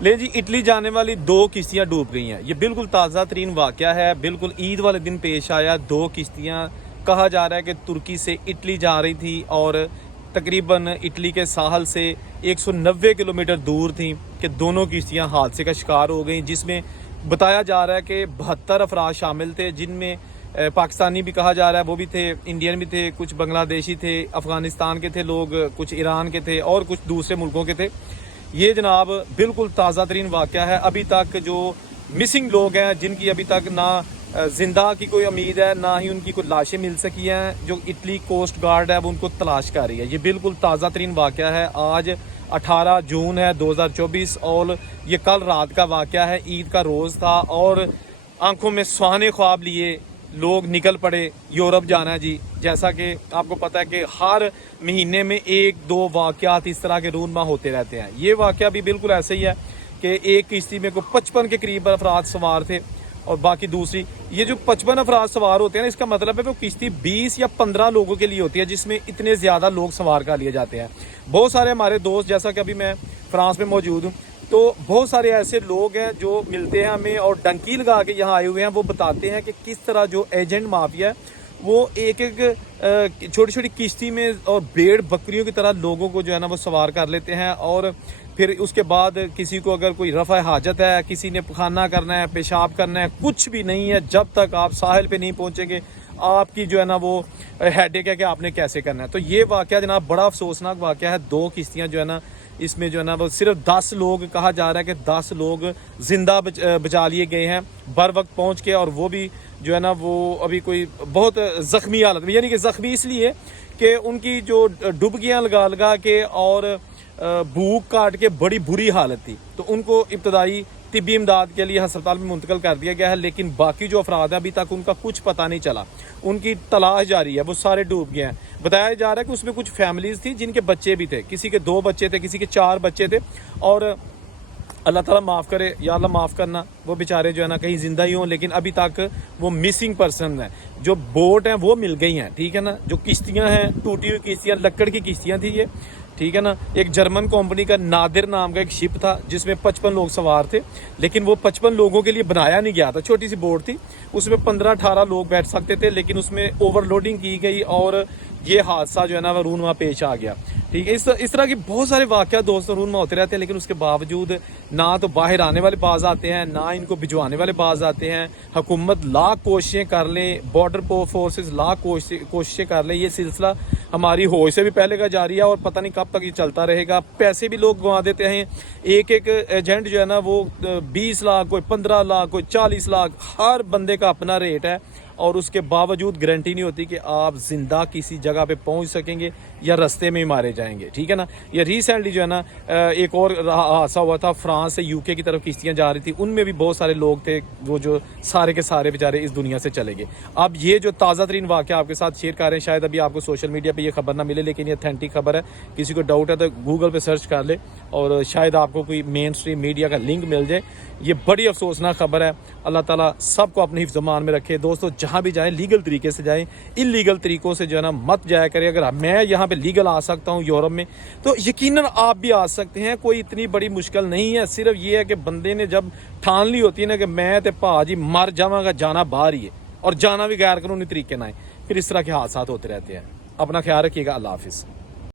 ले जी, इटली जाने वाली 2 किश्तियां डूब गई हैं। ये बिल्कुल ताज़ा तरीन वाक़या है, बिल्कुल ईद वाले दिन पेश आया। 2 किश्तियां, कहा जा रहा है कि तुर्की से इटली जा रही थी और तकरीबन इटली के साहल से 190 किलोमीटर दूर थी कि दोनों किश्तियां हादसे का शिकार हो गई, जिसमें बताया जा रहा है कि 72 अफराद शामिल थे, जिनमें पाकिस्तानी भी कहा जा रहा है, वो भी थे, इंडियन भी थे, कुछ बांग्लादेशी थे, अफगानिस्तान के थे लोग, कुछ ईरान के थे और कुछ दूसरे मुल्कों के थे। ये जनाब बिल्कुल ताज़ा तरीन वाक़या है। अभी तक जो मिसिंग लोग हैं, जिनकी अभी तक ना जिंदा की कोई उम्मीद है, ना ही उनकी कोई लाशें मिल सकी हैं, जो इटली कोस्ट गार्ड है वो उनको तलाश कर रही है। ये बिल्कुल ताज़ा तरीन वाक़या है। आज 18 जून है 2024 और ये कल रात का वाक़या है। ईद का रोज़ था और आंखों में सुहाने ख्वाब लिए लोग निकल पड़े यूरोप जाना है जी। जैसा कि आपको पता है कि हर महीने में 1-2 वाक़यात इस तरह के रूनमा होते रहते हैं। ये वाक़या भी बिल्कुल ऐसे ही है कि एक किश्ती में को 55 के करीब अफराद सवार थे और बाकी दूसरी, ये जो 55 अफराद सवार होते हैं ना, इसका मतलब है वो किश्ती 20 या 15 लोगों के लिए होती है, जिसमें इतने ज़्यादा लोग सवार कर लिए जाते हैं। बहुत सारे हमारे दोस्त, जैसा कि अभी मैं फ्रांस में मौजूद हूँ, तो बहुत सारे ऐसे लोग हैं जो मिलते हैं हमें और डंकी लगा के यहाँ आए हुए हैं। वो बताते हैं कि किस तरह जो एजेंट माफिया है वो एक एक छोटी छोटी किश्ती में और भेड़ बकरियों की तरह लोगों को जो है ना वो सवार कर लेते हैं और फिर उसके बाद किसी को अगर कोई रफ़ा हाजत है, किसी ने खाना करना है, पेशाब करना है, कुछ भी नहीं है, जब तक आप साहिल पे नहीं पहुंचेंगे आपकी जो है ना वो हेडेक है कि आपने कैसे करना है। तो ये वाक़या जनाब बड़ा अफसोसनाक वाक़या है। 2 किश्तियाँ जो है ना, इसमें जो है ना वो सिर्फ 10 लोग, कहा जा रहा है कि 10 लोग जिंदा बचा लिए गए हैं बर वक्त पहुंच के, और वो भी जो है ना वो अभी कोई बहुत जख्मी हालत में, यानी कि जख्मी इसलिए कि उनकी जो डुबकियां लगा लगा के और भूख काट के बड़ी बुरी हालत थी, तो उनको इब्तदाई तिब्बी इमदाद के लिए अस्पताल में मुंतकिल कर दिया गया है। लेकिन बाकी जो अफराद हैं अभी तक उनका कुछ पता नहीं चला, उनकी तलाश जारी है, वो सारे डूब गए हैं। बताया जा रहा है कि उसमें कुछ फैमिलीज थी जिनके बच्चे भी थे, किसी के 2 बच्चे थे, किसी के 4 बच्चे थे, और अल्लाह ताला माफ़ करे, या अल्लाह माफ़ करना, वो बेचारे जो है ना कहीं जिंदा ही हों, लेकिन अभी तक वो मिसिंग पर्सन है। जो बोट हैं वो मिल गई हैं, ठीक है ना। जो किश्तियां हैं, टूटी हुई किश्तियां, लकड़ की किश्तियां थी ये, ठीक है ना। एक जर्मन कंपनी का नादिर नाम का एक शिप था जिसमें 55 लोग सवार थे, लेकिन वो 55 लोगों के लिए बनाया नहीं गया था। छोटी सी बोट थी, उसमें 15-18 लोग बैठ सकते थे, लेकिन उसमें ओवरलोडिंग की गई और ये हादसा जो है ना वो रूनमा पेश आ गया। ठीक है, इस तरह की बहुत सारे वाक़या दोस्तों रूनमा होते रहते हैं, लेकिन उसके बावजूद ना तो बाहर आने वाले बाज आते हैं, ना इनको भिजवाने वाले बाज आते हैं। हुकूमत लाख कोशिशें कर ले, बॉर्डर फोर्सेस लाख कोशिशें कर ले, ये सिलसिला हमारी होश से भी पहले का जारी है और पता नहीं कब तक ये चलता रहेगा। पैसे भी लोग गंवा देते हैं। एक एक एजेंट जो है ना वो 20 लाख, कोई 15 लाख, कोई 40 लाख, हर बंदे का अपना रेट है, और उसके बावजूद गारंटी नहीं होती कि आप जिंदा किसी जगह पे पहुंच सकेंगे या रास्ते में ही मारे जाएंगे, ठीक है ना। ये रिसेंटली जो है ना एक और हादसा हुआ था, फ्रांस से यूके की तरफ किश्तियां जा रही थी, उनमें भी बहुत सारे लोग थे, वो जो सारे के सारे बेचारे इस दुनिया से चले गए। अब ये जो ताज़ा तरीन वाक़या आपके साथ शेयर कर रहे हैं, शायद अभी आपको सोशल मीडिया पर ये खबर ना मिले, लेकिन ये ऑथेंटिक खबर है। किसी को डाउट है तो गूगल पर सर्च कर ले और शायद आपको कोई मेन स्ट्रीम मीडिया का लिंक मिल जाए। ये बड़ी अफसोसनाक खबर है। अल्लाह ताला सबको अपने हिफ्ज़-ए-मान में रखे। दोस्तों जहाँ भी जाएं लीगल तरीके से जाएं, इलीगल तरीकों से जो है ना मत जाया करें। अगर मैं यहाँ पे लीगल आ सकता हूँ यूरोप में, तो यकीनन आप भी आ सकते हैं। कोई इतनी बड़ी मुश्किल नहीं है। सिर्फ ये है कि बंदे ने जब ठान ली होती है ना कि मैं ते भाजी मर जावांगा, जाना बाहर ही है, और जाना भी गैर कानूनी तरीके ना है, फिर इस तरह के हादसा होते रहते हैं। अपना ख्याल रखिएगा। अल्लाह हाफिज़।